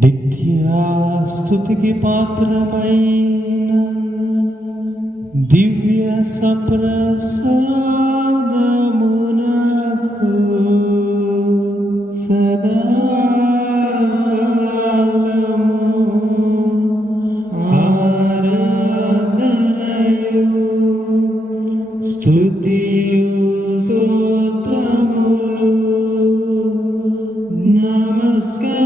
నిత్యా స్తుతికి పాత్రమైన దివ్య సప్రసాదమునకు సదాకాలము ఆరాధనయు స్తుతియు స్తోత్రములు నమస్కారములు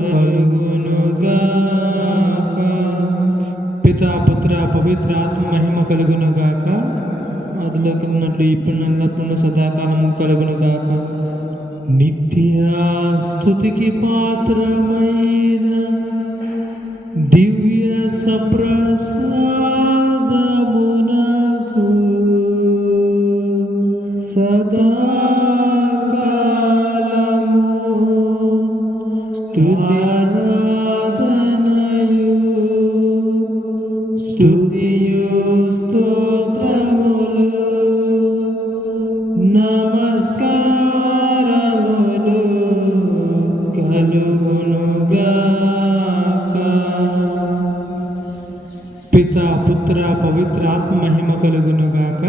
కలుగునుగాక. పితా పుత్ర పవిత్ర ఆత్మ మహిమ కలుగునుగాక. అదిలోకి ఉన్నట్లు ఇప్పుడు ఎల్లప్పుడూ సదాకాలము కలుగునుగాక. నిత్య స్తుతికి పాత్రమైన దివ్య సప్రసాదమునకు సదాకాలము స్తుతిరాధనయు స్తుతియు స్తోత్రములు నమస్కారములు కలుగునుగాక. పితా పుత్ర పవిత్ర ఆత్మ మహిమ కలుగునుగాక.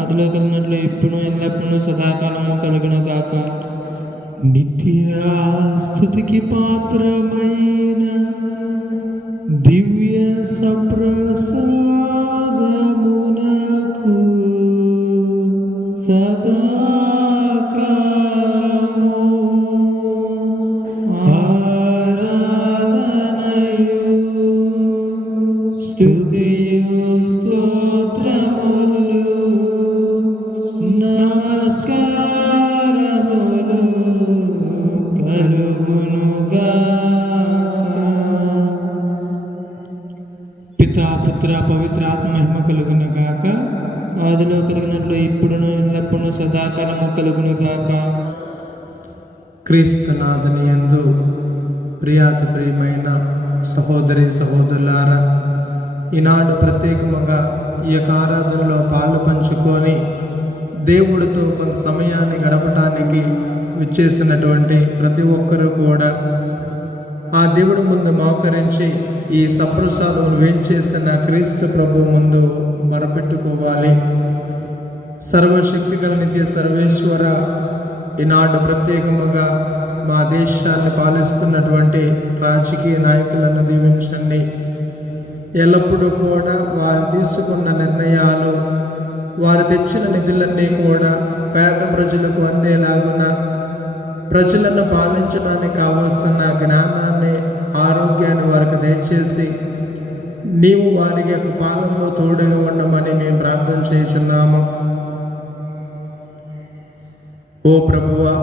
ఆదిలో కలిగినట్లు ఇప్పుడు ఎల్లప్పుడూ సదాకాలము కలుగునుగాక. నిత్య స్తుతికి పాత్రమైన దివ్య సప్రసాదమునకు సదాకాలము ఆరాధనయు స్తుతియు స్తోత్రములు నమస్కారములు కలుగునుగాక. పితా పుత్ర పవిత్ర ఆత్మ మహిమ కలుగునుగాక. ఆదిలో కలిగినట్లు ఇప్పుడును ఎల్లప్పుడూ సదాకాలము కలుగునుగాక. క్రీస్తునాథుని యందు ప్రియాతి ప్రియమైన సహోదరి సహోదరులారా, ఈనాడు ప్రత్యేకముగా ఈ యొక్క ఆరాధనలో పాలు పంచుకొని దేవుడితో కొంత సమయాన్ని గడపటానికి విచ్చేసినటువంటి ప్రతి ఒక్కరూ కూడా ఆ దేవుడి ముందు మోకరించి ఈ సప్రసాదం వేంచేసిన క్రీస్తు ప్రభు ముందు మొరపెట్టుకోవాలి. సర్వశక్తి గల నిత్య సర్వేశ్వర, ఈనాడు ప్రత్యేకముగా మా దేశాన్ని పాలిస్తున్నటువంటి రాజకీయ నాయకులను దీవించండి. ఎల్లప్పుడూ కూడా వారు తీసుకున్న నిర్ణయాలు, వారు తెచ్చిన నిధులన్నీ కూడా పేద ప్రజలకు అందేలాగున ప్రజలను పాలించడానికి కావలసిన జ్ఞానాన్ని, ఆరోగ్యాన్ని వారికి దయచేసి నీవు వారి యొక్క పాలనలో తోడుగా ఉండమని మేము ప్రార్థన చేయుచున్నాము. ఓ ప్రభువా,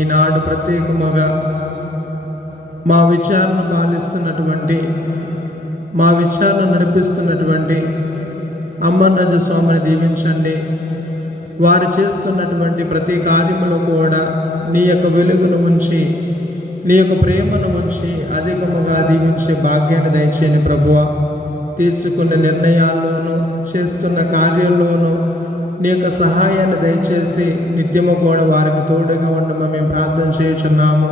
ఈనాడు ప్రత్యేకముగా మా విచారణ పాలిస్తున్నటువంటి, మా విచారణ నడిపిస్తున్నటువంటి అమ్మన్నజ స్వామిని దీవించండి. వారు చేస్తున్నటువంటి ప్రతి కార్యములో కూడా నీ యొక్క వెలుగును ఉంచి, నీ యొక్క ప్రేమను ఉంచి అధికముగా దీవించే భాగ్యాన్ని దయచేయండి ప్రభువా. తీసుకున్న నిర్ణయాల్లోనూ చేస్తున్న కార్యాల్లోనూ నీ యొక్క సహాయాన్ని దయచేసి నిత్యము కూడా వారికి తోడుగా ఉండమని మేము ప్రార్థన చేయుచున్నాము.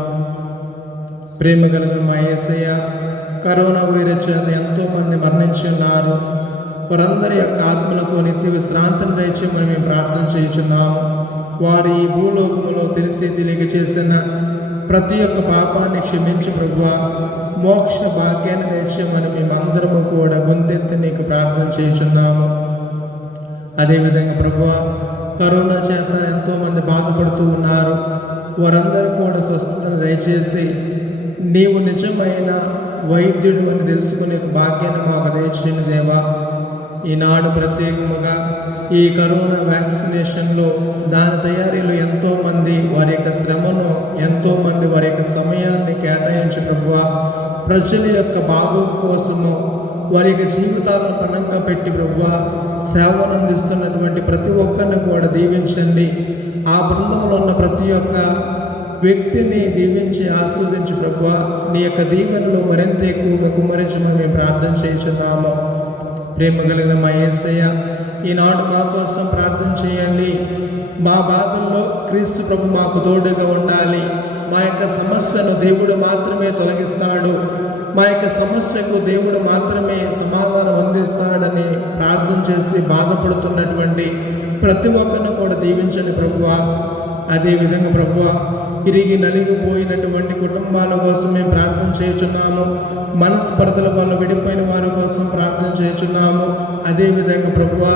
ప్రేమ కలిగిన మా యేసయ్య, కరోనా వైరస్ చేత ఎంతోమంది మరణించి ఉన్నారు. వారందరి యొక్క ఆత్మలకు నిత్య విశ్రాంతిని దయచేయమని మేము ప్రార్థన చేయుచున్నాము. వారు ఈ భూలోకములో తెలిసి తెలియక చేసిన ప్రతి ఒక్క పాపాన్ని క్షమించి ప్రభువా, మోక్ష భాగ్యాన్ని దయచేయమని మేమందరము కూడా గొంతెత్తి నీకు ప్రార్థన చేయుచున్నాము. అదేవిధంగా ప్రభువా, కరోనా చేత ఎంతోమంది బాధపడుతూ ఉన్నారు. వారందరూ కూడా స్వస్థతను దయచేసి నీవు నిజమైన వైద్యుడు అని తెలుసుకునే భాగ్యాన్ని మాకు దయచేయండి దేవా. ఈనాడు ప్రత్యేకముగా ఈ కరోనా వ్యాక్సినేషన్లో, దాని తయారీలో ఎంతోమంది వారి యొక్క శ్రమను, ఎంతోమంది వారి యొక్క సమయాన్ని కేటాయించి ప్రభువా, ప్రజల యొక్క బాగోగు కోసము వారి యొక్క జీవితాలను పణంగా పెట్టి ప్రభువా సేవను అందిస్తున్నటువంటి ప్రతి ఒక్కరిని కూడా దీవించండి. ఆ బృందంలో ఉన్న ప్రతి ఒక్క వ్యక్తిని దీవించి ఆస్వాదించి ప్రభువా, నీ యొక్క దీవెనలో మరింత ఎక్కువగా కుమ్మరించమని మేము ప్రార్థన చేయుచున్నాము. ప్రేమ కలిగిన మా యేసయ్య, ఈనాడు మా కోసం ప్రార్థన చేయండి. మా బాధల్లో క్రీస్తు ప్రభు మాకు తోడుగా ఉండాలి. మా యొక్క సమస్యను దేవుడు మాత్రమే తొలగిస్తాడు, మా యొక్క సమస్యకు దేవుడు మాత్రమే సమాధానం అందిస్తాడని ప్రార్థన చేసి బాధపడుతున్నటువంటి ప్రతి ఒక్కరిని కూడా దీవించండి ప్రభువా. అదేవిధంగా ప్రభువా, ఇరిగి నలిగిపోయినటువంటి కుటుంబాల కోసం మేము ప్రార్థన చేయుచున్నాము. మనస్పర్ధల వల్ల విడిపోయిన వారి కోసం ప్రార్థన చేయుచున్నాము. అదేవిధంగా ప్రభువా,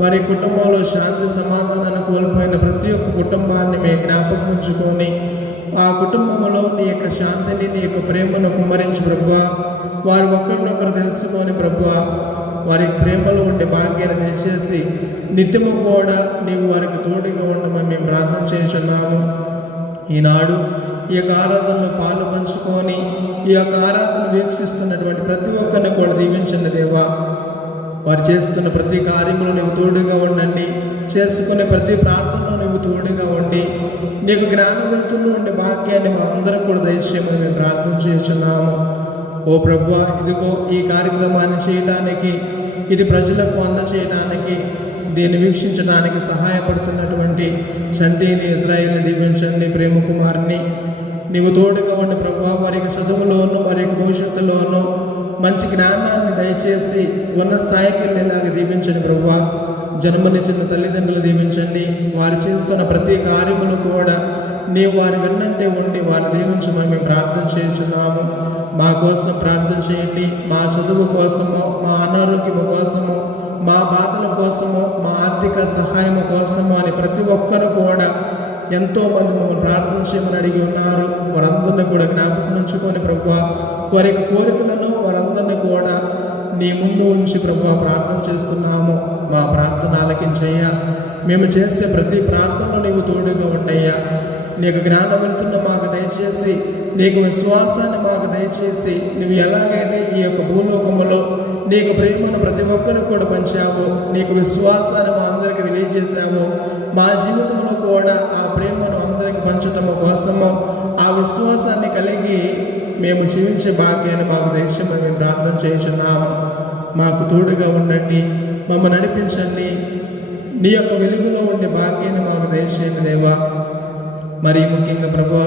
వారి కుటుంబంలో శాంతి సమాధానాన్ని కోల్పోయిన ప్రతి ఒక్క కుటుంబాన్ని మేము జ్ఞాపకం ఉంచుకొని ఆ కుటుంబంలో నీ యొక్క శాంతిని, నీ యొక్క ప్రేమను కుమ్మరించి ప్రభువా, వారు ఒకరినొకరు తెలుసుకొని ప్రభువా, వారి ప్రేమలో ఉండే భాగ్యాన్ని దయచేసి నిత్యము కూడా నీవు వారికి తోడుగా ఉండమని మేము ప్రార్థన చేస్తున్నాము. ఈనాడు ఈ యొక్క ఆరాధనలో పాలు పంచుకొని ఈ యొక్క ఆరాధన వీక్షిస్తున్నటువంటి ప్రతి ఒక్కరిని కూడా దీవించండి దేవా. వారు చేస్తున్న ప్రతి కార్యంలో నీవు తోడుగా ఉండండి. చేసుకునే ప్రతి ప్రార్థనలో నీవు తోడుగా ఉండి నీకు జ్ఞానం వెళ్తుల్లో ఉండే భాగ్యాన్ని మా అందరం కూడా దయచేయమని మేము ప్రార్థన చేస్తున్నాము. ఓ ప్రభువా, ఇదిగో ఈ కార్యక్రమాన్ని చేయడానికి, ఇది ప్రజలకు అందచేయడానికి, దీన్ని వీక్షించడానికి సహాయపడుతున్నటువంటి చంటిని, ఇజ్రాయిల్ని దీవించండి. ప్రేమ కుమార్ని నీవు తోడుగా ఉండి ప్రభువా, వారి యొక్క చదువులోనూ వారి యొక్క భవిష్యత్తులోనూ మంచి జ్ఞానాన్ని దయచేసి ఉన్న స్థాయికి వెళ్ళేలాగా దీవించండి ప్రభువా. జన్మనిచ్చిన తల్లిదండ్రులు దీవించండి. వారు చేస్తున్న ప్రతి కార్యములు కూడా నీవు వారి వెన్నంటే ఉండి వారిని దీవించమని మేము ప్రార్థన చేస్తున్నాము. మా కోసం ప్రార్థన చేయండి. మా చదువు కోసమో, మా అనారోగ్యము కోసమో, మా బాధల కోసమో, మా ఆర్థిక సహాయం కోసమో అని ప్రతి ఒక్కరు కూడా ఎంతోమంది మమ్మల్ని ప్రార్థన చేయమని అడిగి ఉన్నారు. వారందరినీ కూడా జ్ఞాపకం ఉంచుకొని ప్రభువా, వారి యొక్క కోరికలను వారందరినీ కూడా నీ ముందు ఉంచి ప్రభువా ప్రార్థన చేస్తున్నాము. మా ప్రార్థన ఆలకించయ్యా. మేము చేసే ప్రతి ప్రార్థనలో నీవు తోడుగా ఉండయ్యా. నీకు జ్ఞానం వెళ్తున్న మాకు దయచేసి, నీకు విశ్వాసాన్ని మాకు దయచేసి, నువ్వు ఎలాగైతే ఈ యొక్క భూలోకములో నీకు ప్రేమను ప్రతి ఒక్కరికి కూడా పంచావో, నీకు విశ్వాసాన్ని మా అందరికీ తెలియజేశావో, మా జీవితంలో కూడా ఆ ప్రేమను అందరికి పంచటము కోసము ఆ విశ్వాసాన్ని కలిగి మేము జీవించే భాగ్యాన్ని మాకు దయచేయమని మేము ప్రార్థన చేస్తున్నాము. మాకు తోడుగా ఉండండి, మమ్మల్ని నడిపించండి. నీ యొక్క వెలుగులో ఉండే భాగ్యాన్ని మాకు దయచేయండి దేవా. మరి ముఖ్యంగా ప్రభువా,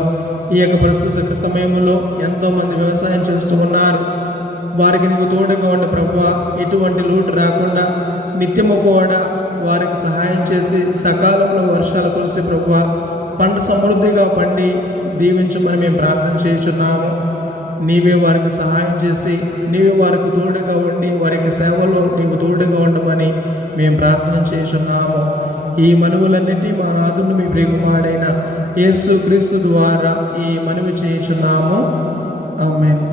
ఈ యొక్క ప్రస్తుత సమయంలో ఎంతోమంది వ్యవసాయం చేస్తూ ఉన్నారు. వారికి నీవు తోడుగా ఉండే ప్రభువా, ఎటువంటి లోటు రాకుండా నిత్యము కూడా వారికి సహాయం చేసి సకాలంలో వర్షాలు కురిసే ప్రభువా, పంట సమృద్ధిగా పండి దీవించమని మేము ప్రార్థన చేస్తున్నాము. నీవే వారికి సహాయం చేసి, నీవే వారికి తోడుగా ఉండి వారికి సేవలో నీవు తోడుగా ఉండమని మేము ప్రార్థన చేస్తున్నాము. ఈ మనవులన్నిటి మా నాథుని మీ ప్రియకుమారుడైన యేసు క్రీస్తు ద్వారా ఈ మనవి చేస్తున్నాము. ఆమేన్.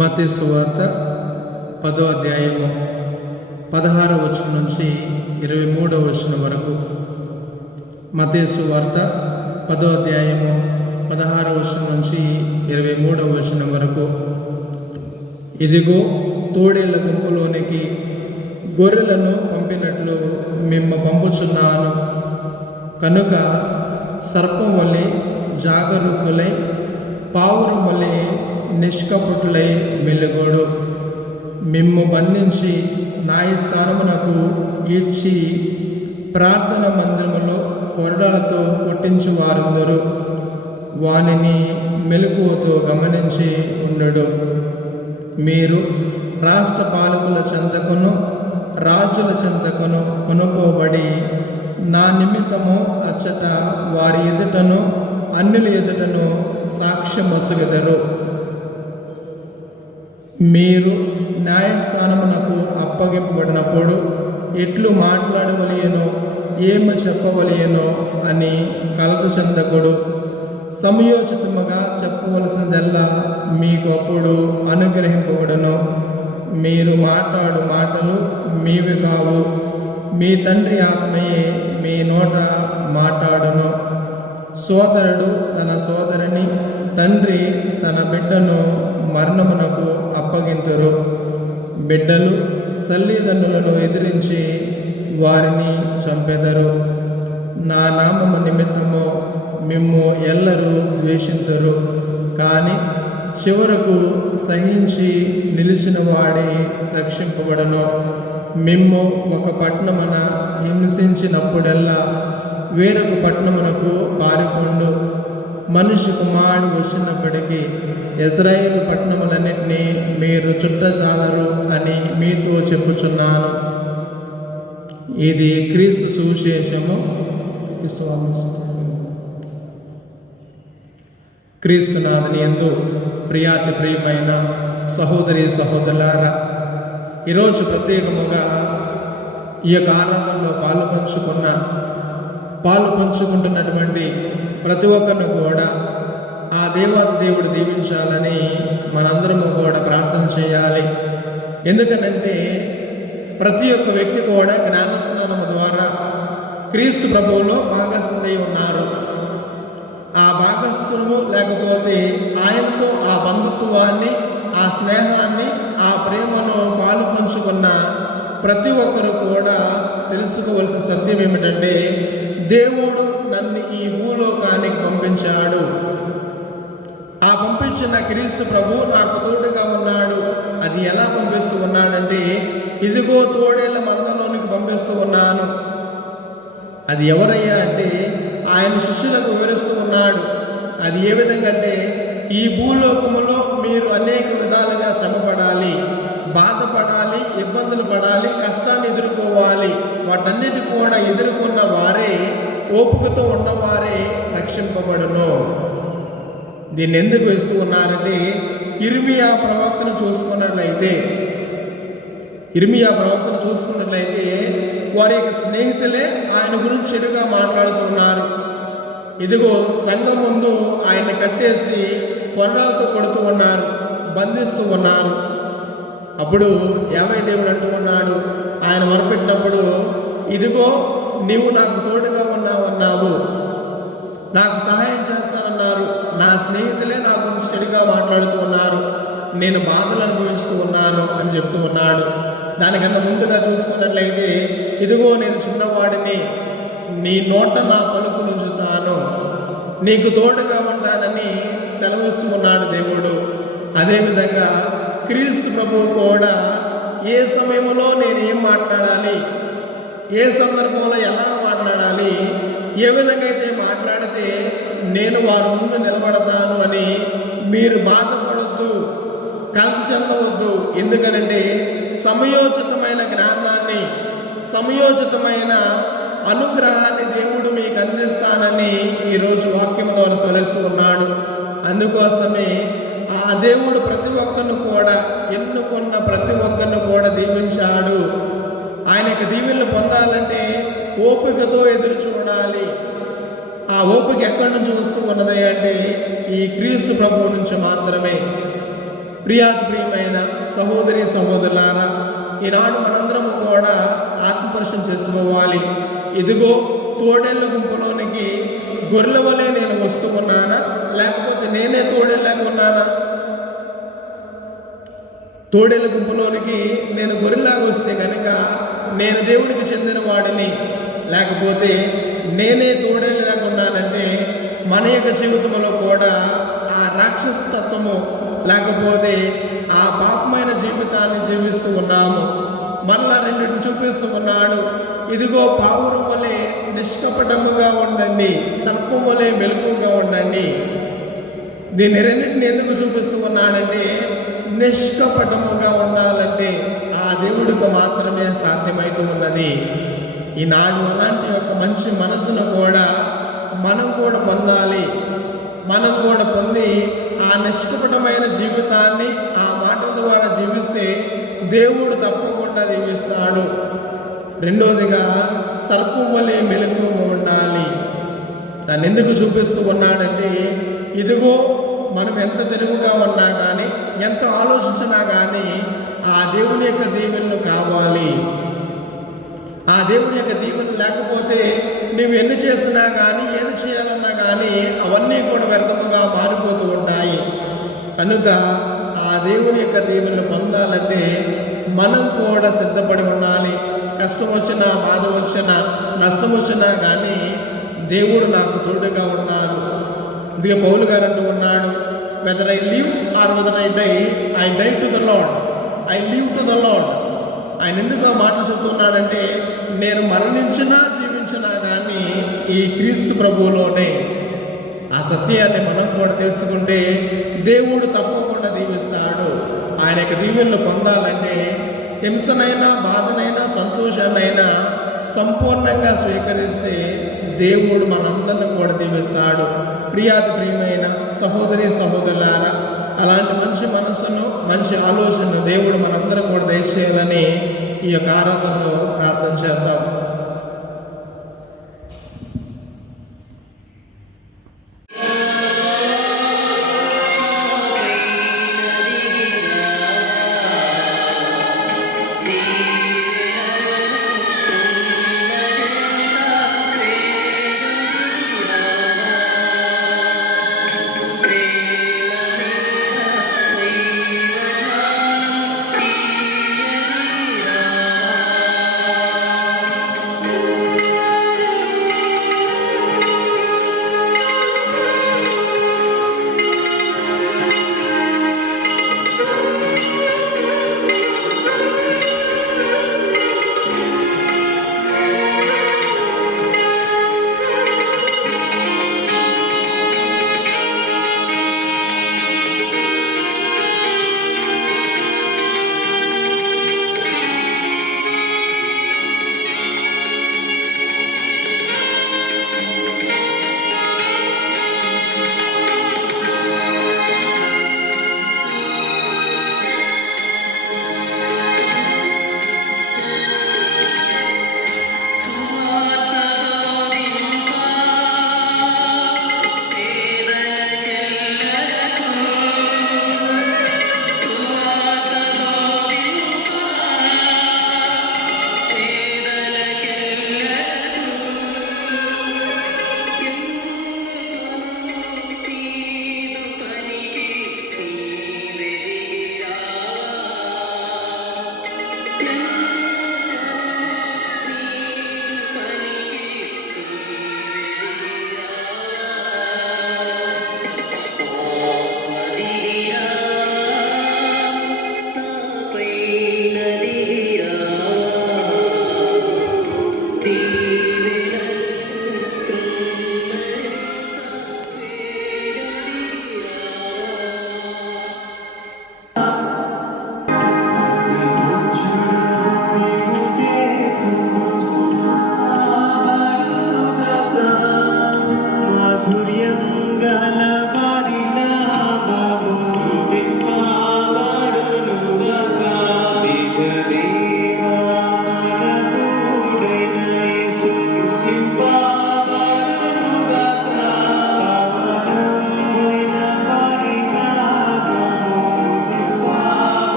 మత్తయి సువార్త 10వ అధ్యాయము 16వ వచనం నుంచి 23వ వచనం వరకు. మత్తయి సువార్త 10వ అధ్యాయము 16వ వచనం నుంచి 23వ వచనం వరకు. ఇదిగో తోడేళ్ల గుంపులోనికి గొర్రెలను పంపినట్లు మిమ్మ పంపుచున్నాను. కనుక సర్పం వలె జాగరూకులై, పావురం వలె నిష్కపటులై మెలుగోడు. మిమ్ము బంధించి న్యాయస్థానమునకు ఈడ్చి ప్రార్థన మందిరములో కొరడాలతో కొట్టించు వారందరూ వానిని మెలకువతో గమనించి ఉండడు. మీరు రాష్ట్ర పాలకుల చెంతకును రాజుల చెంతకును కొనుక్కోబడి నా నిమిత్తము అచ్చట వారి ఎదుటను అన్యుల ఎదుటను సాక్ష్యమొసగెదరు. మీరు న్యాయస్థానమునకు అప్పగింపబడినప్పుడు ఎట్లు మాట్లాడవలెనో, ఏమి చెప్పవలెనో అని కలత చెందకుడు. సమయోచితముగా చెప్పవలసినదల్లా మీకు అప్పుడు అనుగ్రహింపబడును. మీరు మాట్లాడు మాటలు మీవి కావు, మీ తండ్రి ఆత్మయే మీ నోట మాట్లాడును. సోదరుడు తన సోదరిని, తండ్రి తన బిడ్డను మరణమునకు అప్పగింతురు. బిడ్డలు తల్లిదండ్రులను ఎదిరించి వారిని చంపెదరు. నా నామము నిమిత్తము మిమ్ము ఎల్లరూ ద్వేషింతురు. కానీ చివరకు సహించి నిలిచిన వాడే రక్షింపబడను. మిమ్ము ఒక పట్టణమున హింసించినప్పుడల్లా వేరొక పట్టణమునకు పారిపోండు. మనిషి కుమారుడు వచ్చినప్పటికీ ఇశ్రాయేలు పట్టణములన్నింటినీ మీరు చుట్టజాలరు అని మీతో చెప్పుచున్నాను. ఇది క్రీస్తు సువిశేషము. క్రీస్తునాథుని యందు ప్రియాతి ప్రియమైన సహోదరి సహోదరులారా, ఈరోజు ప్రత్యేకముగా ఈ యొక్క ఆరాధనలో పాలు పంచుకుంటున్నటువంటి ప్రతి ఒక్కరిని కూడా ఆ దేవాది దేవుడు దీవించాలని మనందరము కూడా ప్రార్థన చేయాలి. ఎందుకనంటే ప్రతి ఒక్క వ్యక్తి కూడా జ్ఞానస్నానము ద్వారా క్రీస్తు ప్రభువులో భాగస్థులై ఉన్నారు. ఆ భాగస్థులు లేకపోతే ఆయనతో ఆ బంధుత్వాన్ని, ఆ స్నేహాన్ని, ఆ ప్రేమను పాలు పంచుకున్న ప్రతి ఒక్కరు కూడా తెలుసుకోవలసిన సత్యం ఏమిటంటే, దేవుడు నన్ను ఈ భూలోకానికి పంపించాడు. ఆ పంపించిన క్రీస్తు ప్రభు నాకు తోడుగా ఉన్నాడు. అది ఎలా పంపిస్తూ ఉన్నాడంటే, ఇదిగో తోడేళ్ల మందలోనికి పంపిస్తూ ఉన్నాను. అది ఎవరయ్యా అంటే ఆయన శిష్యులకు వివరిస్తూ ఉన్నాడు. అది ఏ విధంగా అంటే, ఈ భూలోకములో మీరు అనేక విధాలుగా శ్రమపడాలి, బాధపడాలి, ఇబ్బందులు పడాలి, కష్టాన్ని ఎదుర్కోవాలి. వాటన్నిటి కూడా ఎదుర్కొన్న వారే, ఓపికతో ఉన్నవారే రక్షింపబడును. దీన్ని ఎందుకు వేస్తూ ఉన్నారంటే, ఇర్మియా ప్రవక్తను చూసుకున్నట్లయితే వారి యొక్క స్నేహితులే ఆయన గురించి చెడుగా మాట్లాడుతున్నారు. ఇదిగో సంఘం ముందు ఆయన్ని కట్టేసి కొర్రాలతో కొడుతూ ఉన్నారు, బంధిస్తూ ఉన్నారు. అప్పుడు యావే దేవుడు అంటూ ఉన్నాడు, ఆయన మొరపెట్టినప్పుడు, ఇదిగో నీవు నాకు తోడుగా ఉన్నావు, నాకు సహాయం చేస్తానన్నారు. నా స్నేహితులే నా గురించి చెడుగా మాట్లాడుతూ ఉన్నారు, నేను బాధలు అనుభవిస్తూ ఉన్నాను అని చెప్తూ ఉన్నాడు. దానికన్నా ముందుగా చూసుకున్నట్లయితే, ఇదిగో నేను చిన్నవాడిని, నీ నోట నా పలుకులు ఉంచుతాను, నీకు తోడుగా ఉంటానని సెలవిస్తూ ఉన్నాడు దేవుడు. అదేవిధంగా క్రీస్తు ప్రభువు కూడా ఏ సమయంలో నేను ఏం మాట్లాడాలి, ఏ సందర్భంలో ఎలా మాట్లాడాలి, ఏ విధంగా అయితే మాట్లాడితే నేను వారి ముందు నిలబడతాను అని మీరు బాధపడద్దు, కలత చెందవద్దు. ఎందుకనంటే సమయోచితమైన జ్ఞానాన్ని, సమయోచితమైన అనుగ్రహాన్ని దేవుడు మీకు అందిస్తానని ఈరోజు వాక్యం ద్వారా సెలవిస్తూ ఉన్నాడు. అందుకోసమే ఆ దేవుడు ప్రతి ఒక్కరిని కూడా, ఎన్నుకున్న ప్రతి ఒక్కరిని కూడా దీవించాడు. ఆయనకు దీవెనలు పొందాలంటే ఓపికతో ఎదురు చూడాలి. ఆ ఓపిక ఎక్కడి నుంచి వస్తూ ఉన్నది అంటే ఈ క్రీస్తు ప్రభువు నుంచి మాత్రమే. ప్రియమైన సహోదరి సహోదరులారా, ఈనాడు మనందరము కూడా ఆత్మపరిశీలన చేసుకోవాలి. ఇదిగో తోడేళ్ళ గుంపులోనికి గొర్రెల వలె నేను వస్తూ ఉన్నానా, లేకపోతే నేనే తోడేళ్ళగా ఉన్నానా? తోడేళ్ళ గుంపులోనికి నేను గొర్రెలాగా వస్తే కనుక నేను దేవుడికి చెందిన వాడిని, లేకపోతే నేనే తోడేళ్ళగా ఉన్నానంటే మన యొక్క జీవితంలో కూడా ఆ రాక్షసత్వము, లేకపోతే ఆ పాపమైన జీవితాన్ని జీవిస్తూ ఉన్నాము. మరలా రెండింటిని చూపిస్తూ ఉన్నాడు. ఇదిగో పావురం వలె నిష్కపటముగా ఉండండి, సర్పం వలె మెలకుగా ఉండండి. దీన్ని రెండింటిని ఎందుకు చూపిస్తూ ఉన్నాడంటే, నిష్కపటముగా ఉండాలంటే ఆ దేవుడికి మాత్రమే సాధ్యమవుతూ ఉన్నది. ఈనాడు అలాంటి ఒక మంచి మనసును కూడా మనం కూడా పొందాలి. మనం కూడా పొంది ఆ నిష్కపటమైన జీవితాన్ని ఆ మాటల ద్వారా జీవిస్తే దేవుడు తప్పకుండా దీవిస్తాడు. రెండోదిగా సర్పం వలె మెలకువగా ఉండాలి. దాన్ని ఎందుకు చూపిస్తూ ఉన్నాడంటే, ఇదిగో మనం ఎంత తెలుగుగా ఉన్నా కానీ, ఎంత ఆలోచించినా కానీ ఆ దేవుని యొక్క దీవెనలు కావాలి. ఆ దేవుని యొక్క దీవెనలు లేకపోతే నువ్వు ఎన్ని చేసినా కానీ, ఏది చేయాలన్నా కానీ అవన్నీ కూడా వ్యర్థముగా మారిపోతూ ఉంటాయి. కనుక ఆ దేవుని యొక్క దీవెనలు పొందాలంటే మనం కూడా సిద్ధపడి ఉండాలి. కష్టం వచ్చినా, బాధ వచ్చినా, నష్టం వచ్చినా కానీ దేవుడు నాకు తోడుగా ఉన్నాడు. ఇదిగా పౌలు గారు అంటూ ఉన్నాడు, whether I live or whether I die to the Lord, I live to the Lord. ఆయన ఎందుకు ఆ మాట చెప్తున్నాడంటే, నేను మరణించినా జీవించినా కానీ ఈ క్రీస్తు ప్రభువులోనే. ఆ సత్యాన్ని మనం కూడా తెలుసుకుంటే దేవుడు తప్పకుండా దీవిస్తాడు. ఆయన యొక్క దీవెనలు పొందాలంటే హింసనైనా, బాధనైనా, సంతోషాన్నైనా సంపూర్ణంగా స్వీకరిస్తే దేవుడు మనందరిని కూడా దీవిస్తాడు. ప్రియమైన సహోదరి సహోదరులారా, అలాంటి మంచి మనసును, మంచి ఆలోచనను దేవుడు మనందరం కూడా దయచేయాలని ఈ యొక్క ఆరాధనలో ప్రార్థన చేద్దాం.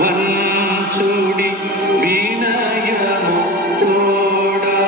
వంచుడి వినయము తోడా.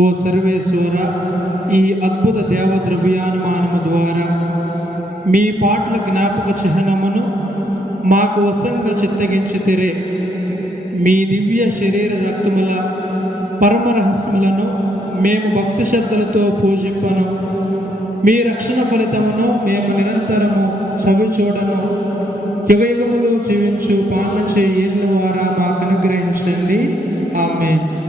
ఓ సర్వేశ్వర, ఈ అద్భుత దేవద్రవ్యానుమానము ద్వారా మీ పాటల జ్ఞాపక చిహ్నమును మాకు వశంగా చిత్తగించితిరే. మీ దివ్య శరీర రక్తముల పరమ రహస్యములను మేము భక్తి శ్రద్ధలతో పూజింపను. మీ రక్షణ ఫలితమును మేము నిరంతరము చవిచూడను. యుగయుగములు జీవించు పాలన చేయ ద్వారా మాకు అనుగ్రహించండి. ఆమేన్.